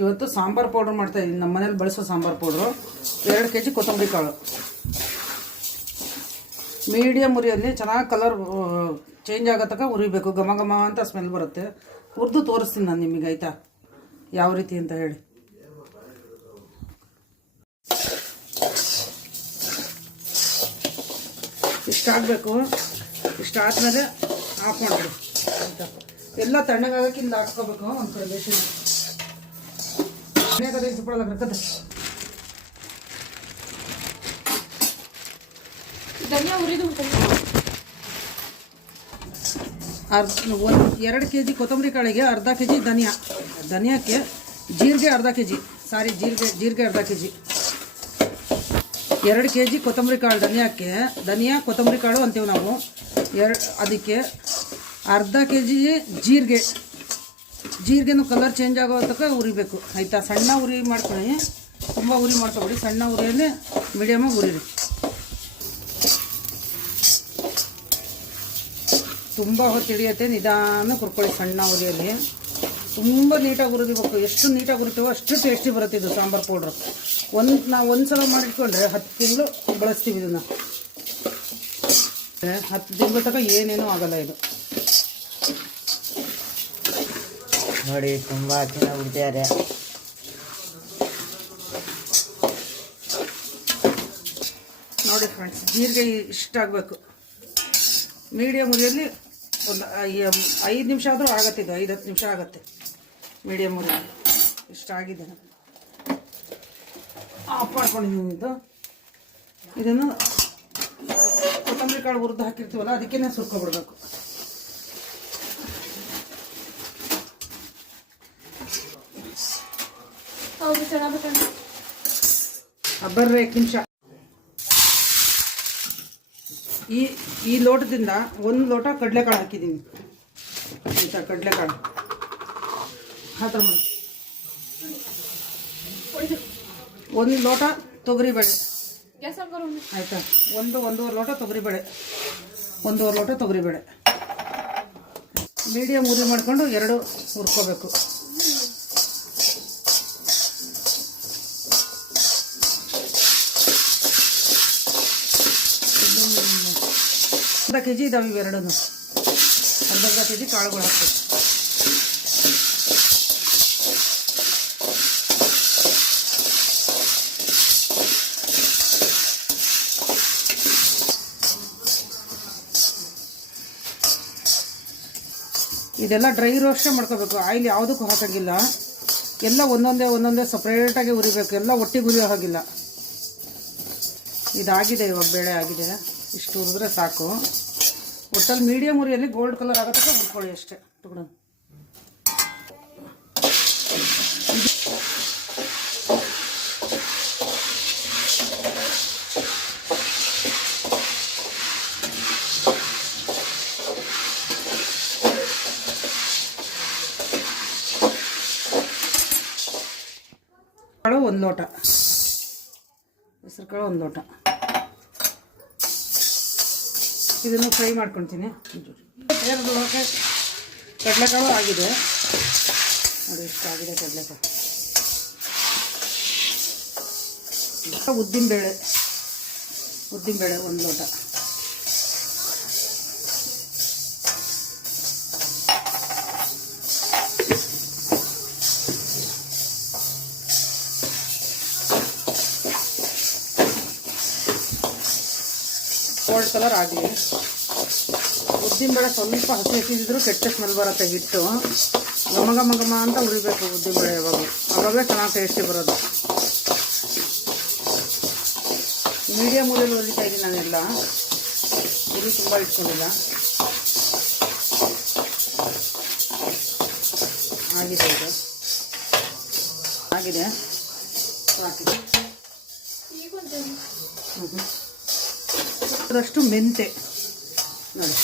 ಇವತ್ತು ಸಾಂಬಾರು ಪೌಡ್ರ್ ಮಾಡ್ತಾ ಇದ್ದೀನಿ. ನಮ್ಮ ಮನೇಲಿ ಬಳಸೋ ಸಾಂಬಾರು ಪೌಡ್ರು 2 kg ಕೊತ್ತಂಬರಿ ಕಾಳು. ಮೀಡಿಯಮ್ ಉರಿಯಲ್ಲಿ ಚೆನ್ನಾಗಿ ಕಲರ್ ಚೇಂಜ್ ಆಗೋ ತನಕ ಉರಿಬೇಕು. ಘಮ ಘಮ ಅಂತ ಸ್ಮೆಲ್ ಬರುತ್ತೆ. ಹುರಿದು ತೋರಿಸ್ತೀನಿ ನಾನು ನಿಮಗೆ, ಆಯಿತಾ, ಯಾವ ರೀತಿ ಅಂತ ಹೇಳಿ. ಇಷ್ಟಾಗಬೇಕು. ಇಷ್ಟಾದ್ಮೇಲೆ ಆಫ್ ಮಾಡಿಬಿಡಿ ಆಯಿತಾ. ಎಲ್ಲ ತಣ್ಣಗಾಗಕ್ಕೆ ಇಲ್ಲಿ ಹಾಕ್ಕೋಬೇಕು ಒಂದು ಕಡೆ ಬೇಸಿನ. ಇಷ್ಟಪಡಲ್ಲ ಬರ್ತದೆ. ಧನಿಯಾ ಉರಿದು 2 kg ಕೊತ್ತಂಬರಿ ಕಾಳಿಗೆ ಅರ್ಧ kg ಧನಿಯಾಕ್ಕೆ ಜೀರಿಗೆ ಅರ್ಧ kg, ಸಾರಿ ಜೀರಿಗೆ ಅರ್ಧ kg. 2 kg ಕೊತ್ತಂಬರಿ ಕಾಳು ಧನಿಯಾ ಕೊತ್ತಂಬರಿ ಕಾಳು ಅಂತೀವಿ ನಾವು. ಅದಕ್ಕೆ ಅರ್ಧ kg ಜೀರಿಗೆನೂ ಕಲರ್ ಚೇಂಜ್ ಆಗೋ ತನಕ ಉರಿಬೇಕು ಆಯಿತಾ. ಸಣ್ಣ ಉರಿ ಮಾಡ್ಕೊಳ್ಳಿ, ತುಂಬ ಉರಿ ಮಾಡ್ಕೊಬೇಡಿ. ಸಣ್ಣ ಉರಿಯಲ್ಲಿ ಮೀಡಿಯಮಾಗಿ ಉರಿರಿ. ತುಂಬ ಹೊತ್ತು ಹಿಡಿಯುತ್ತೆ, ನಿಧಾನ ಕುರ್ಕೊಳ್ಳಿ ಸಣ್ಣ ಉರಿಯಲ್ಲಿ. ತುಂಬ ನೀಟಾಗಿ ಉರಿಬೇಕು. ಎಷ್ಟು ನೀಟಾಗಿ ಉರಿತೀವೋ ಅಷ್ಟು ಟೇಸ್ಟಿ ಬರುತ್ತೆ ಇದು ಸಾಂಬಾರು ಪೌಡ್ರು. ನಾವು ಒಂದು ಸಲ ಮಾಡಿಟ್ಕೊಂಡ್ರೆ 10 ತಿಂಗಳು ಬಳಸ್ತೀವಿ ಇದನ್ನು. 10 ತಿಂಗಳ ತನಕ ಏನೇನೂ ಆಗಲ್ಲ ಇದು. ನೋಡಿ ತುಂಬ ಚೆನ್ನಾಗಿ ಉರಿತಾರೆ. ನೋಡಿ ಫ್ರೆಂಡ್ಸ್, ಜೀರಿಗೆ ಇಷ್ಟಾಗಬೇಕು. ಮೀಡಿಯಮ್ ಉರಿಯಲ್ಲಿ ಒಂದು 5 ನಿಮಿಷ ಆದರೂ ಆಗುತ್ತೆ. ಇದು 5-10 ನಿಮಿಷ ಆಗುತ್ತೆ ಮೀಡಿಯಮ್ ಉರಿಯಲ್ಲಿ. ಇಷ್ಟಾಗಿದೆ. ಆಫ್ ಮಾಡ್ಕೊಂಡಿದ್ದೀನಿ. ಇದನ್ನು ಕೊತ್ತಂಬರಿ ಕಾಳು ಹುರಿದು ಹಾಕಿರ್ತೀವಲ್ಲ ಅದಕ್ಕೇ ಸುರ್ಕೊಬಿಡ್ಬೇಕು. ಬರ್ರಿ 1 ನಿಮಿಷ. ಈ ಲೋಟದಿಂದ 1 ಲೋಟ ಕಡಲೆಕಾಳು ಹಾಕಿದ್ದೀನಿ ಆಯಿತಾ. ಕಡಲೆಕಾಳು ಹಾತ್ರ ಮಾಡಿ. 1 ಲೋಟ ತೊಗರಿಬೇಳೆ ಆಯಿತಾ. 1-1.5 ಲೋಟ ತೊಗರಿಬೇಳೆ. 1.5 ಲೋಟ ತೊಗರಿಬೇಳೆ. ಮೀಡಿಯಮ್ ಉರಿ ಮಾಡಿಕೊಂಡು 2 ಹುರ್ಕೋಬೇಕು. ಅರ್ಧ kg ಇದಾವೆ ಇವೆರಡೂ. ಅರ್ಧ kg ಕಾಳುಗಳು ಹಾಕ್ಬೇಕು. ಇದೆಲ್ಲ ಡ್ರೈ ರೋಸ್ಟೇ ಮಾಡ್ಕೋಬೇಕು. ಆಯಿಲ್ ಯಾವುದಕ್ಕೂ ಹಾಕೋಂಗಿಲ್ಲ. ಎಲ್ಲ ಒಂದೊಂದೇ ಸಪ್ರೇಟಾಗಿ ಉರಿಬೇಕು. ಎಲ್ಲ ಒಟ್ಟಿಗೆ ಉರಿಯೋ ಹಾಗಿಲ್ಲ. ಇದಾಗಿದೆ, ಇವಾಗ ಬೇಳೆ ಆಗಿದೆ. ಇಷ್ಟು ಹುರಿದ್ರೆ ಸಾಕು. ಒಟ್ಟಲ್ಲಿ ಮೀಡಿಯಮ್ ಉರಿಯಲ್ಲಿ ಗೋಲ್ಡ್ ಕಲರ್ ಆಗೋ ತನಕ ಹುರ್ಕೊಳ್ಳಿ ಅಷ್ಟೇ. ತಗೊಂಡು ಕಾಳು 1 ಲೋಟ, ಹೆಸರು ಕಾಳು 1 ಲೋಟ. ಇದನ್ನು ಫ್ರೈ ಮಾಡ್ಕೊಳ್ತೀನಿ. ಕಡಲೆಕಾಳು ಆಗಿದೆ ನೋಡಿ, ಇಷ್ಟಾಗಿದೆ ಕಡಲೆಕಾಳು. ಉದ್ದಿನಬೇಳೆ 1 ಲೋಟ. ಗೋಲ್ಡ್ ಕಲರ್ ಆಗಿದೆ. ಉದ್ದಿನಬೇಳೆ ಸ್ವಲ್ಪ ಹಸಿ ಹಸಿದಿದ್ರು ಕೆಟ್ಟ ಸ್ಮೆಲ್ ಬರುತ್ತೆ. ಹಿಟ್ಟು ಘಮ ಅಂತ ಉರಿಬೇಕು ಉದ್ದಿನಬೇಳೆ. ಅವಾಗಲೇ ಚೆನ್ನಾಗಿ ಟೇಸ್ಟಿ ಬರೋದು. ಮೀಡಿಯಮ್ ಉರಿಯಲ್ಲಿ ಉರಿತಾ ಇದ್ದೀನಿ ನಾನೆಲ್ಲ. ಉರಿ ತುಂಬ ಇಟ್ಕೊಂಡಿಲ್ಲ. ಆಗಿದೆ, ಇದು ಆಗಿದೆ. ಹಾಕಿದೆ ಅದರಷ್ಟು ಮೆಂತೆ ನೋಡಿ,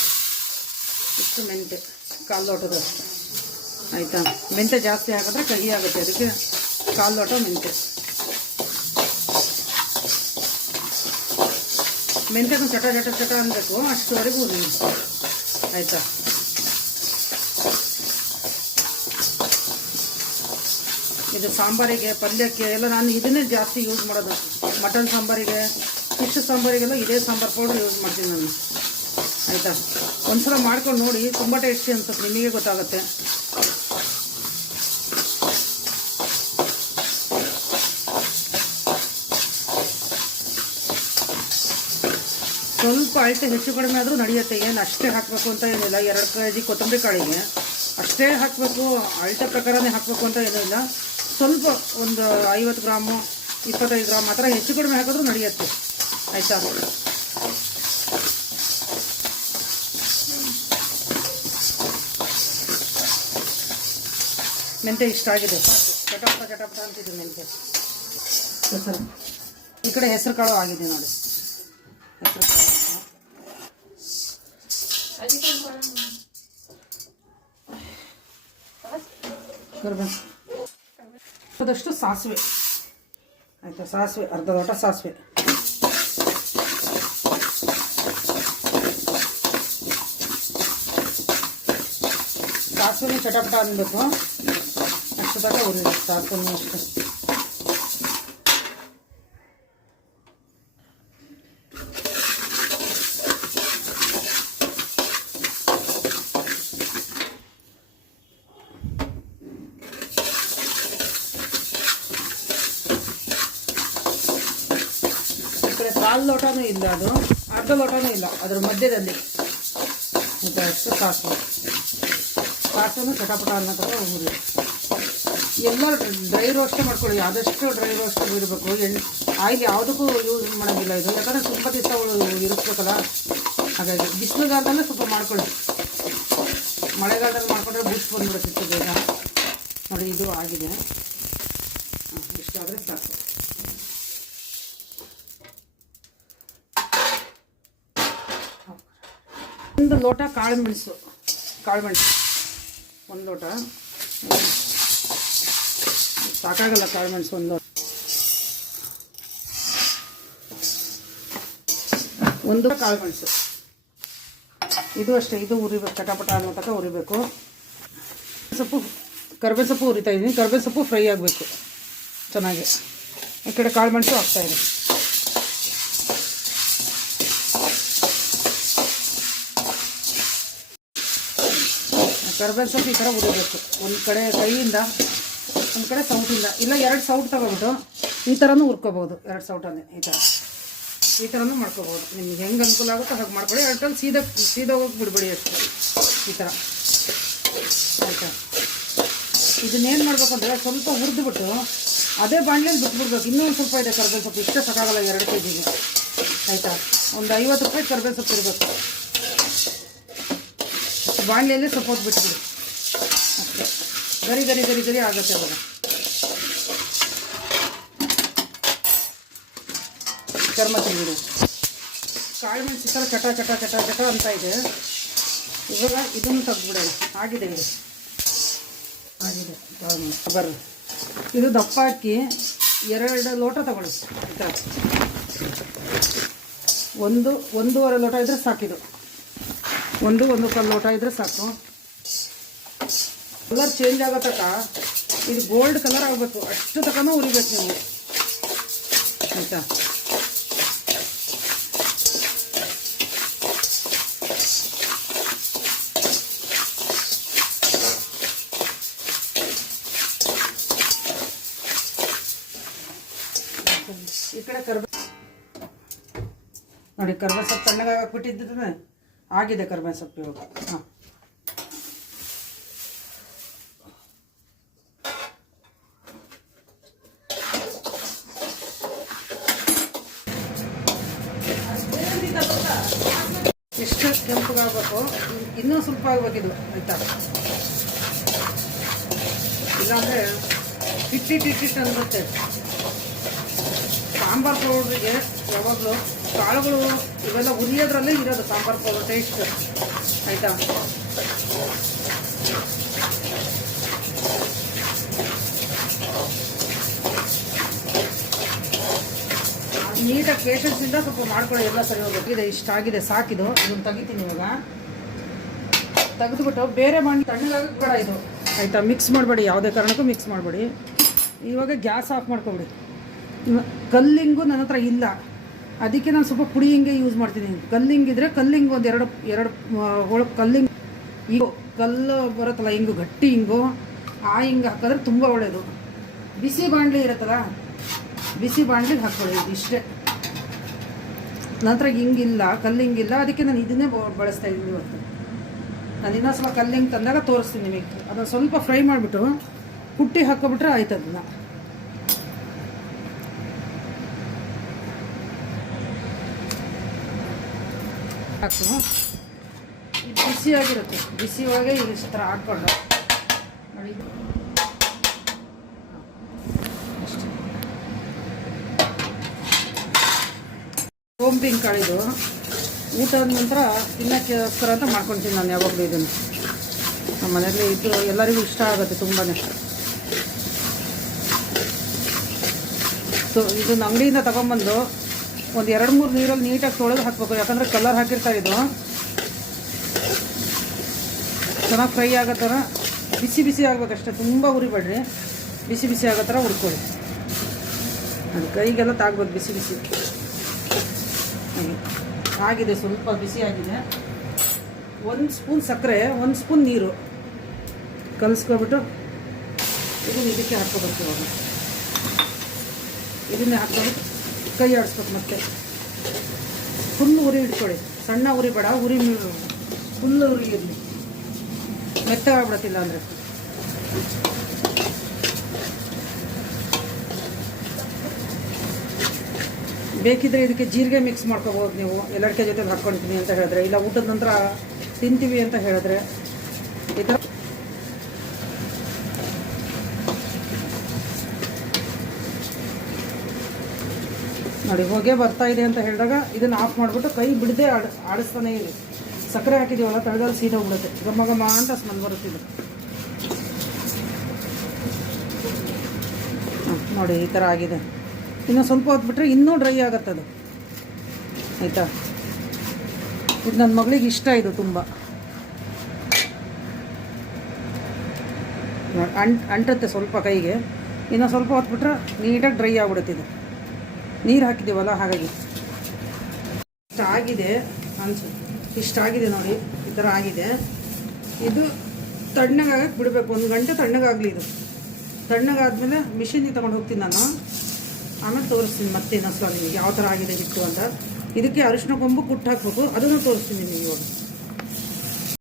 ಇಷ್ಟು ಮೆಂತೆ 1/4 ಲೋಟದಷ್ಟು ಆಯಿತಾ. ಮೆಂತೆ ಜಾಸ್ತಿ ಹಾಕಿದ್ರೆ ಕಹಿ ಆಗುತ್ತೆ, ಅದಕ್ಕೆ 1/4 ಲೋಟ ಮೆಂತೆ. ಮೆಂತ್ಯನೂ ಚಟ ಚಟ ಚಟ ಅನ್ಬೇಕು, ಅಷ್ಟುವರೆಗೂ ಹುರಿ ಆಯಿತಾ. ಇದು ಸಾಂಬಾರಿಗೆ, ಪಲ್ಯಕ್ಕೆ ಎಲ್ಲ ನಾನು ಇದನ್ನೇ ಜಾಸ್ತಿ ಯೂಸ್ ಮಾಡೋದು. ಮಟನ್ ಸಾಂಬಾರಿಗೆ, ಫಿಶ್ ಸಾಂಬಾರಿಗೆಲ್ಲ ಇದೇ ಸಾಂಬಾರು ಪೌಡ್ರ್ ಯೂಸ್ ಮಾಡ್ತೀನಿ ನಾನು ಆಯಿತಾ. ಒಂದ್ಸಲ ಮಾಡ್ಕೊಂಡು ನೋಡಿ, ತುಂಬ ಟೇಸ್ಟಿ ಅನ್ಸುತ್ತೆ, ನಿಮಗೆ ಗೊತ್ತಾಗುತ್ತೆ. ಸ್ವಲ್ಪ ಅಳತೆ ಹೆಚ್ಚು ಕಡಿಮೆ ಆದರೂ ನಡೆಯುತ್ತೆ, ಏನು ಅಷ್ಟೇ ಹಾಕಬೇಕು ಅಂತ ಏನಿಲ್ಲ. 2 kg ಕೊತ್ತಂಬರಿ ಕಾಳಿಗೆ ಅಷ್ಟೇ ಹಾಕಬೇಕು, ಅಳತೆ ಪ್ರಕಾರನೇ ಹಾಕಬೇಕು ಅಂತ ಏನೂ ಇಲ್ಲ. ಸ್ವಲ್ಪ ಒಂದು 50 ಗ್ರಾಮು 25 ಗ್ರಾಮ್ ಆ ಥರ ಹೆಚ್ಚು ಕಡಿಮೆ ಹಾಕಿದ್ರೂ ನಡೆಯುತ್ತೆ ಆಯಿತಾ. ಮೆಂತ್ಯ ಇಷ್ಟ ಆಗಿದೆ, ಸಾಕು. ಚಟಪಟ ಚಟಪಟ ಅಂತಿದ್ದು ಮೆಂತ್ಯ. ಹೆಸರು ಈ ಕಡೆ ಹೆಸರು ಕಾಳು ಆಗಿದೆ ನೋಡಿ. ಹೆಸರು ಕಾಳು ಅದಷ್ಟು ಸಾಸಿವೆ ಆಯಿತಾ. ಸಾಸಿವೆ ಅರ್ಧ ಲೋಟ ಸಾಸಿವೆ, ಸಾಸಿವೆ ಚಟಪಟ ಅನ್ಬೇಕು, ಅಷ್ಟು ತನಕ ಉರಿಬೇಕು ಸಾಸಿವೆ ಅಷ್ಟು. ಕಾಲು ಲೋಟನೂ ಇಲ್ಲ, ಅದು ಅರ್ಧ ಲೋಟನೂ ಇಲ್ಲ, ಅದ್ರ ಮಧ್ಯದಲ್ಲಿ ಅಷ್ಟು ಸಾಸಿವೆ. ಸಾಸಿವೆನೂ ಚಟಪಟ ಅನ್ನೋ ಥರ ಹುರಿ. ಎಲ್ಲ ಡ್ರೈ ರೋಸ್ಟೇ ಮಾಡ್ಕೊಳ್ಳಿ, ಆದಷ್ಟು ಡ್ರೈ ರೋಸ್ಟ್ ಇರಬೇಕು. ಆಯಿಲ್ ಯಾವುದಕ್ಕೂ ಯೂಸ್ ಮಾಡೋಂಗಿಲ್ಲ ಇದು, ಯಾಕಂದರೆ ತುಂಬ ದಿವಸ ಇರಿಸ್ಬೇಕಲ್ಲ. ಹಾಗಾಗಿ ಬಿಸಿಲುಗಾಲದಲ್ಲೇ ಸ್ವಲ್ಪ ಮಾಡ್ಕೊಳ್ಳಿ, ಮಳೆಗಾಲದಲ್ಲಿ ಮಾಡ್ಕೊಂಡ್ರೆ ಬುಷ್ ಬಂದುಬಿಡುತ್ತೆ ಬೇಗ. ನೋಡಿ ಇದು ಆಗಿದೆ, ಇಷ್ಟಾದರೆ ಸಾಕು. ಒಂದು ಲೋಟ ಕಾಳುಮೆಣಸು 1 ಲೋಟ ಸಾಕಾಗಲ್ಲ, ಕಾಳುಮೆಣಸು 1 ಲೋಟ. ಒಂದು ಕಾಳುಮೆಣಸು ಇದು ಅಷ್ಟೇ, ಇದು ಉರಿಬೇಕು, ಚಟಪಟ ಅನ್ನೋ ತನಕ ಉರಿಬೇಕು. ಸೊಪ್ಪು ಕರಿಬೇವು ಸೊಪ್ಪು ಉರಿತಾ ಇದ್ದೀನಿ, ಕರಿಬೇವು ಸೊಪ್ಪು ಫ್ರೈ ಆಗಬೇಕು ಚೆನ್ನಾಗಿ. ಈ ಕಡೆ ಕಾಳುಮೆಣಸು ಹಾಕ್ತಾಯಿದೆ. ಕರಿಬೇವು ಸೊಪ್ಪು ಈ ಥರ ಉರಿಬೇಕು, ಒಂದು ಕಡೆ ಕೈಯಿಂದ, ಒಂದು ಕಡೆ ಸೌಟಿಂದ, ಇಲ್ಲ 2 ಸೌಟ್ ತಗೊಬಿಟ್ಟು ಈ ಥರನೂ ಹುರ್ಕೋಬೋದು. 2 ಸೌಟನ್ನೇ ಈ ಥರನೂ ಮಾಡ್ಕೋಬೋದು. ನಿಮ್ಗೆ ಹೆಂಗೆ ಅನುಕೂಲ ಆಗುತ್ತೋ ಹಾಗೆ ಮಾಡ್ಕೊಳ್ಳಿ. 2 ಸೀದೋಗೋಗಿ ಬಿಡಬೇಡಿ ಅಷ್ಟು, ಈ ಥರ ಆಯಿತಾ. ಇದನ್ನೇನು ಮಾಡಬೇಕು ಅಂದರೆ ಸ್ವಲ್ಪ ಹುರಿದ್ಬಿಟ್ಟು ಅದೇ ಬಾಣಲೆಯಲ್ಲಿ ಬಿಟ್ಬಿಡ್ಬೇಕು. ಇನ್ನೂ ಒಂದು ಸ್ವಲ್ಪ ಇದೆ ಕರಿಬೇವು ಸೊಪ್ಪು, ಇಷ್ಟೇ ಸಾಕಾಗಲ್ಲ 2 kg ಆಯಿತಾ. ಒಂದು 50 ರೂಪಾಯಿ ಕರಿಬೇವು ಸೊಪ್ಪು ಇರಬೇಕು. ಬಾಣಲೆಯಲ್ಲೇ ಸ್ವಲ್ಪ ಹೊತ್ತು ಬಿಟ್ಬಿಡಿ ಅಷ್ಟೇ, ಗರಿ ಗರಿ ಗರಿ ಗರಿ ಆಗುತ್ತೆ ಅವಾಗ. ಚರ್ಮ ತಿಂದಿಡು. ಕಾಳುಮೆಣಸು ಥರ ಚಟ ಚಟ ಚಟ ಚಟ ಅಂತ ಇದೆ. ಇವಾಗ ಇದನ್ನು ತೆಗೆದ್ಬಿಡೋಣ. ಆಗಿದೆ ಬರ್ರಿ. ಇದು ದಪ್ಪ ಹಾಕಿ 2 ಲೋಟ ತಗೊಳ್ಳಿ ಆಯಿತಾ. 1-1.5 ಲೋಟ ಇದ್ದರೆ ಸಾಕಿದು, 1-1.25 ಲೋಟ ಇದ್ದರೆ ಸಾಕು. ಕಲರ್ ಚೇಂಜ್ ಆಗೋ ತನಕ, ಇದು ಗೋಲ್ಡ್ ಕಲರ್ ಆಗಬೇಕು, ಅಷ್ಟು ತನಕ ಉರಿಬೇಕು ನೀವು ಆಯಿತಾ. ಈ ಕಡೆ ನೋಡಿ, ಕರಿಬೇವು ಸೊಪ್ಪು ತಣ್ಣಗೆ ಹಾಕ್ಬಿಟ್ಟಿದ್ರೆ ಆಗಿದೆ ಕರಿಬೇವು ಸೊಪ್ಪು ಇವಾಗ. ಹಾಂ, ಎಷ್ಟು ಕೆಂಪಗಾಗಬೇಕು, ಇನ್ನೂ ಸ್ವಲ್ಪ ಆಗಬೇಕಿದು ಆಯಿತಾ. ಇಲ್ಲಾಂದರೆ ಹಿಟ್ಟಿಟ್ಟು ಅನ್ಸುತ್ತೆ. ಸಾಂಬಾರು ಪೌಡ್ರಿಗೆ ಯಾವಾಗಲೂ ಕಾಳುಗಳು ಇವೆಲ್ಲ ಹುರಿಯೋದ್ರಲ್ಲೇ ಇರೋದು ಸಾಂಬಾರು ಪೌಡರ್ ಟೇಸ್ಟ್ ಆಯಿತಾ. ನೀಟಾಗಿ ಪೇಷನ್ಸಿಂದ ಸ್ವಲ್ಪ ಮಾಡ್ಕೊಳ್ಳಿ, ಎಲ್ಲ ಸರಿ ಹೋಗುತ್ತೆ. ಇಷ್ಟಾಗಿದೆ, ಸಾಕಿದು. ಇದನ್ನು ತೆಗಿತೀನಿ ಇವಾಗ. ತೆಗೆದುಬಿಟ್ಟು ಬೇರೆ ಮಾಡಿ ತಣ್ಣಗಾಗಕ್ಕೆ ಬೇಡ ಇದು, ಆಯಿತಾ? ಮಿಕ್ಸ್ ಮಾಡಬೇಡಿ, ಯಾವುದೇ ಕಾರಣಕ್ಕೂ ಮಿಕ್ಸ್ ಮಾಡಬೇಡಿ. ಇವಾಗ ಗ್ಯಾಸ್ ಆಫ್ ಮಾಡ್ಕೊಬಿಡಿ. ಕಲ್ಲಿಂಗು ನನ್ನ ಹತ್ರ ಇಲ್ಲ, ಅದಕ್ಕೆ ನಾನು ಸ್ವಲ್ಪ ಪುಡಿ ಹಿಂಗೆ ಯೂಸ್ ಮಾಡ್ತೀನಿ. ಕಲ್ಲಿಂಗಿದ್ರೆ ಕಲ್ಲಿಂಗು ಒಂದು ಎರಡು ಹೋಳು ಕಲ್ಲಿಂಗ್, ಹಿಂಗು ಕಲ್ಲು ಬರುತ್ತಲ್ಲ ಹಿಂಗು, ಗಟ್ಟಿ ಹಿಂಗು, ಆ ಹಿಂಗೆ ಹಾಕಿದ್ರೆ ತುಂಬ ಒಳ್ಳೆಯದು. ಬಿಸಿ ಬಾಣಲಿ ಇರುತ್ತಲ್ಲ, ಬಿಸಿ ಬಾಣಲಿಗೆ ಹಾಕ್ಕೊಳ್ಳಿ. ಇಷ್ಟೇ. ನಂತರ ಹಿಂಗಿಲ್ಲ, ಕಲ್ಲಿಂಗಿಲ್ಲ, ಅದಕ್ಕೆ ನಾನು ಇದನ್ನೇ ಬಳಸ್ತಾ ಇದ್ದೀನಿ ಇವತ್ತು. ನಾನು ಇನ್ನೊಂದು ಸ್ವಲ್ಪ ಕಲ್ಲಿಂಗ್ ತಂದಾಗ ತೋರಿಸ್ತೀನಿ ನಿಮಗೆ. ಅದನ್ನು ಸ್ವಲ್ಪ ಫ್ರೈ ಮಾಡಿಬಿಟ್ಟು ಕುಟ್ಟಿ ಹಾಕ್ಕೊಬಿಟ್ರೆ ಆಯ್ತು. ಅದನ್ನು ಹಾಕು. ಇದು ಬಿಸಿಯಾಗಿರುತ್ತೆ, ಬಿಸಿ ಒಳಗೆ ಇಷ್ಟು ಥರ ಹಾಕ್ಕೊಂಡು ನೋಡಿ. ಅಷ್ಟೇ. ಸೋಂಪಿನ ಕಾಳಿದು ಊಟದ ನಂತರ ತಿನ್ನೋಕ್ಕೋಸ್ಕರ ಅಂತ ಮಾಡ್ಕೊತೀನಿ ನಾನು ಯಾವಾಗಲೂ ಇದನ್ನು. ನಮ್ಮ ಮನೆಯಲ್ಲಿ ಇದು ಎಲ್ಲರಿಗೂ ಇಷ್ಟ ಆಗುತ್ತೆ ತುಂಬಾ. ಸೊ ಇದನ್ನು ಅಂಗಡಿಯಿಂದ ತೊಗೊಂಬಂದು ಒಂದು 2-3 ನೀರಲ್ಲಿ ನೀಟಾಗಿ ತೊಳೆದು ಹಾಕಬೇಕು, ಯಾಕಂದರೆ ಕಲರ್ ಹಾಕಿರ್ತಾರೆ. ಇದು ಚೆನ್ನಾಗಿ ಫ್ರೈ ಆಗೋ ಥರ ಬಿಸಿ ಬಿಸಿ ಆಗ್ಬೇಕಷ್ಟೆ, ತುಂಬ ಉರಿಬೇಡ್ರಿ. ಬಿಸಿ ಬಿಸಿ ಆಗೋ ಥರ ಹುರ್ಕೊಳ್ಳಿ. ಅದು ಕೈಗೆಲ್ಲ ತಾಗ್ಬೇಕು ಬಿಸಿ ಬಿಸಿ ಆಗಿದೆ. ಸ್ವಲ್ಪ ಬಿಸಿ ಆಗಿದೆ. 1 ಸ್ಪೂನ್ ಸಕ್ಕರೆ, 1 ಸ್ಪೂನ್ ನೀರು ಕಲಿಸ್ಕೊಬಿಟ್ಟು ಇದನ್ನು ಇದಕ್ಕೆ ಹಾಕ್ಕೊಬೇಕು. ಇವಾಗ ಇದನ್ನೇ ಹಾಕ್ಕೊಂಡು ಕೈ ಆಡಿಸ್ಬೇಕು. ಮತ್ತೆ ಫುಲ್ ಉರಿ ಇಟ್ಕೊಳ್ಳಿ, ಸಣ್ಣ ಉರಿ ಬೇಡ, ಉರಿ ಫುಲ್ ಉರಿ ಇರಲಿ, ಮೆತ್ತಗಾಗ್ಬಿಡತ್ತಿಲ್ಲ ಅಂದರೆ. ಬೇಕಿದ್ರೆ ಇದಕ್ಕೆ ಜೀರಿಗೆ ಮಿಕ್ಸ್ ಮಾಡ್ಕೋಬೋದು ನೀವು, ಎಲ್ಲಡಿಕೆ ಜೊತೆ ಹಾಕ್ಕೊಳ್ತೀನಿ ಅಂತ ಹೇಳಿದ್ರೆ, ಇಲ್ಲ ಊಟದ ನಂತರ ತಿಂತೀವಿ ಅಂತ ಹೇಳಿದ್ರೆ ಈ ಥರ. ನೋಡಿ ಹೊಗೆ ಬರ್ತಾ ಇದೆ ಅಂತ ಹೇಳಿದಾಗ ಇದನ್ನು ಆಫ್ ಮಾಡಿಬಿಟ್ಟು ಕೈ ಬಿಡದೆ ಆಡಿಸ್ತಾನೆ ಇರಿ. ಸಕ್ಕರೆ ಹಾಕಿದ್ದೀವಲ್ಲ, ತಳದಲ್ಲಿ ಸೀದಾ ಬಿಡುತ್ತೆ, ಘಮ ಘಮ ಅಂತ ಸ್ಮೆಲ್ ಬರುತ್ತಿದೆ. ನೋಡಿ ಈ ಥರ ಆಗಿದೆ. ಇನ್ನು ಸ್ವಲ್ಪ ಹೊತ್ಬಿಟ್ರೆ ಇನ್ನೂ ಡ್ರೈ ಆಗುತ್ತೆ ಅದು, ಆಯಿತಾ? ಇದು ನನ್ನ ಮಗಳಿಗೆ ಇಷ್ಟ, ಇದು ತುಂಬ ಅಂಟುತ್ತೆ ಸ್ವಲ್ಪ ಕೈಗೆ. ಇನ್ನು ಸ್ವಲ್ಪ ಹೊತ್ಬಿಟ್ರೆ ನೀಟಾಗಿ ಡ್ರೈ ಆಗಿಬಿಡುತ್ತಿದೆ, ನೀರು ಹಾಕಿದ್ದೀವಲ್ಲ ಹಾಗಾಗಿ. ಇಷ್ಟಾಗಿದೆ ಇಷ್ಟಾಗಿದೆ ನೋಡಿ, ಈ ಥರ ಆಗಿದೆ. ಇದು ತಣ್ಣಗಾಗಕ್ಕೆ ಬಿಡಬೇಕು, 1 ಗಂಟೆ ತಣ್ಣಗಾಗಲಿ. ಇದು ತಣ್ಣಗಾದ್ಮೇಲೆ ಮಿಷಿನಿಗೆ ತೊಗೊಂಡು ಹೋಗ್ತೀನಿ ನಾನು, ಆಮೇಲೆ ತೋರಿಸ್ತೀನಿ ಮತ್ತೆ ಇನ್ನೊಂದು ಸಲ ನಿಮಗೆ ಯಾವ ಥರ ಆಗಿದೆ ಹಿಟ್ಟು ಅಂತ. ಇದಕ್ಕೆ ಅರಿಶಿನ ಕೊಂಬು ಕುಟ್ಟು ಹಾಕಬೇಕು, ಅದನ್ನು ತೋರಿಸ್ತೀನಿ ನಿಮಗೆ ಇವಾಗ.